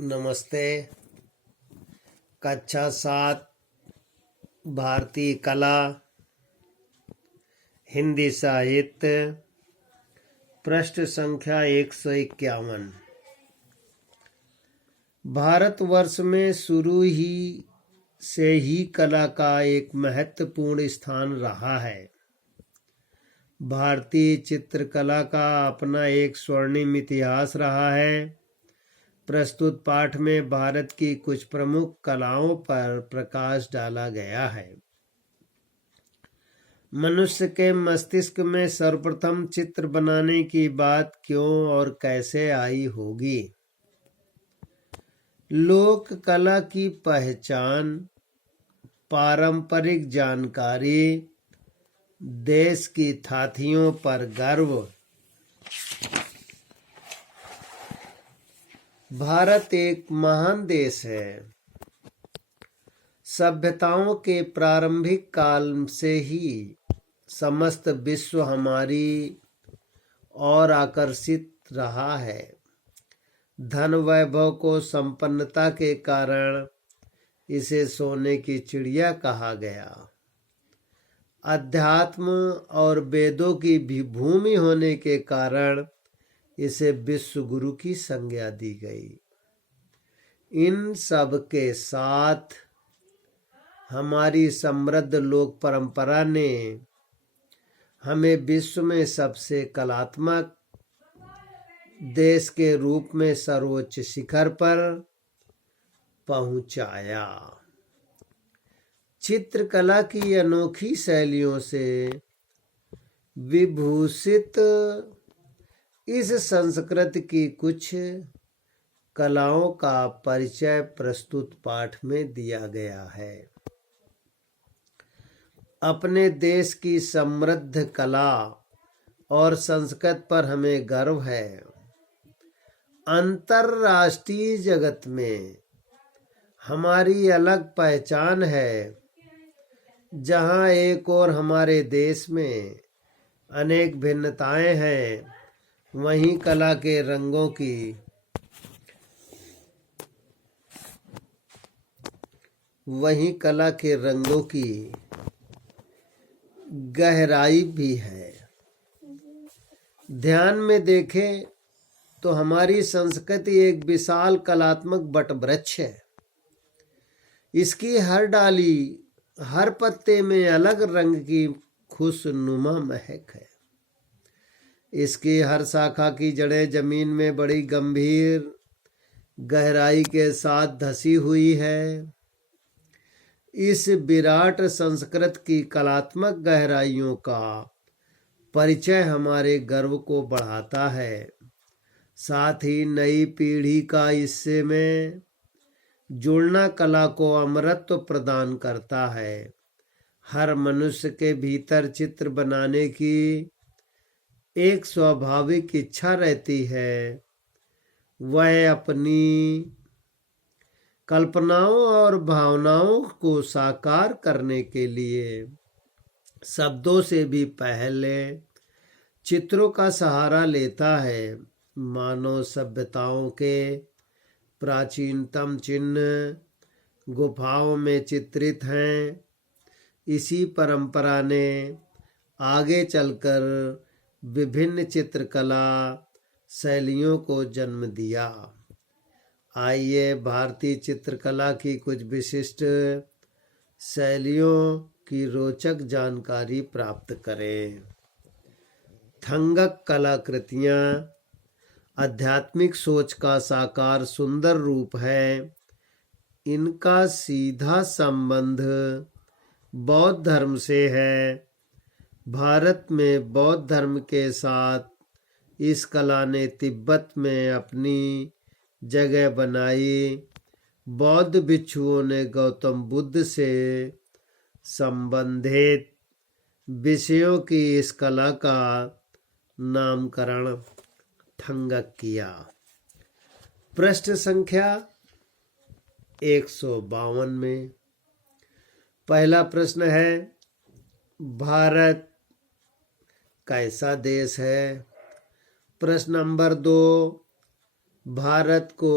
नमस्ते। कक्षा 7 भारतीय कला हिंदी साहित्य पृष्ठ संख्या 151। भारतवर्ष में शुरू ही से ही कला का एक महत्वपूर्ण स्थान रहा है। भारतीय चित्रकला का अपना एक स्वर्णिम इतिहास रहा है। प्रस्तुत पाठ में भारत की कुछ प्रमुख कलाओं पर प्रकाश डाला गया है। मनुष्य के मस्तिष्क में सर्वप्रथम चित्र बनाने की बात क्यों और कैसे आई होगी? लोक कला की पहचान, पारंपरिक जानकारी, देश की थाथियों पर गर्व। भारत एक महान देश है। सभ्यताओं के प्रारंभिक काल से ही समस्त विश्व हमारी ओर आकर्षित रहा है। धन वैभव को संपन्नता के कारण इसे सोने की चिड़िया कहा गया। अध्यात्म और वेदों की भी भूमि होने के कारण इसे विश्व गुरु की संज्ञा दी गई। इन सब के साथ हमारी समृद्ध लोक परंपरा ने हमें विश्व में सबसे कलात्मक देश के रूप में सर्वोच्च शिखर पर पहुंचाया। चित्रकला की अनोखी शैलियों से विभूषित इस संस्कृति की कुछ कलाओं का परिचय प्रस्तुत पाठ में दिया गया है। अपने देश की समृद्ध कला और संस्कृति पर हमें गर्व है। अंतर्राष्ट्रीय जगत में हमारी अलग पहचान है। जहां एक और हमारे देश में अनेक भिन्नताएं हैं, वहीं कला के रंगों की गहराई भी है। ध्यान में देखें तो हमारी संस्कृति एक विशाल कलात्मक वटवृक्ष है। इसकी हर डाली, हर पत्ते में अलग रंग की खुशनुमा महक है। इसकी हर शाखा की जड़ें जमीन में बड़ी गंभीर गहराई के साथ धसी हुई है। इस विराट संस्कृत की कलात्मक गहराइयों का परिचय हमारे गर्व को बढ़ाता है। साथ ही नई पीढ़ी का इससे में जुड़ना कला को अमरत्व प्रदान करता है। हर मनुष्य के भीतर चित्र बनाने की एक स्वाभाविक इच्छा रहती है। वह अपनी कल्पनाओं और भावनाओं को साकार करने के लिए शब्दों से भी पहले चित्रों का सहारा लेता है। मानव सभ्यताओं के प्राचीनतम चिन्ह गुफाओं में चित्रित हैं। इसी परंपरा ने आगे चलकर विभिन्न चित्रकला शैलियों को जन्म दिया। आइए भारतीय चित्रकला की कुछ विशिष्ट शैलियों की रोचक जानकारी प्राप्त करें। थंगक कलाकृतियाँ आध्यात्मिक सोच का साकार सुंदर रूप है। इनका सीधा संबंध बौद्ध धर्म से है। भारत में बौद्ध धर्म के साथ इस कला ने तिब्बत में अपनी जगह बनाई। बौद्ध भिक्षुओं ने गौतम बुद्ध से संबंधित विषयों की इस कला का नामकरण थंगक किया। पृष्ठ संख्या 152 में पहला प्रश्न है, भारत कैसा देश है? प्रश्न नंबर 2, भारत को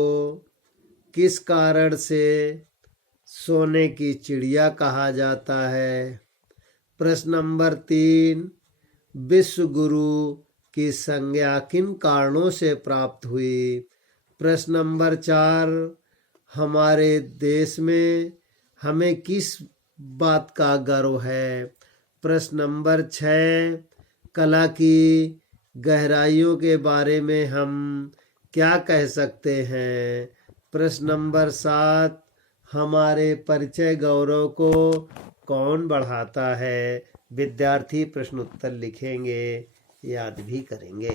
किस कारण से सोने की चिड़िया कहा जाता है? प्रश्न नंबर 3, विश्व गुरु की संज्ञा किन कारणों से प्राप्त हुई? प्रश्न नंबर 4, हमारे देश में हमें किस बात का गर्व है? प्रश्न नंबर 6, कला की गहराइयों के बारे में हम क्या कह सकते हैं? प्रश्न नंबर 7, हमारे परिचय गौरव को कौन बढ़ाता है? विद्यार्थी प्रश्न उत्तर लिखेंगे, याद भी करेंगे।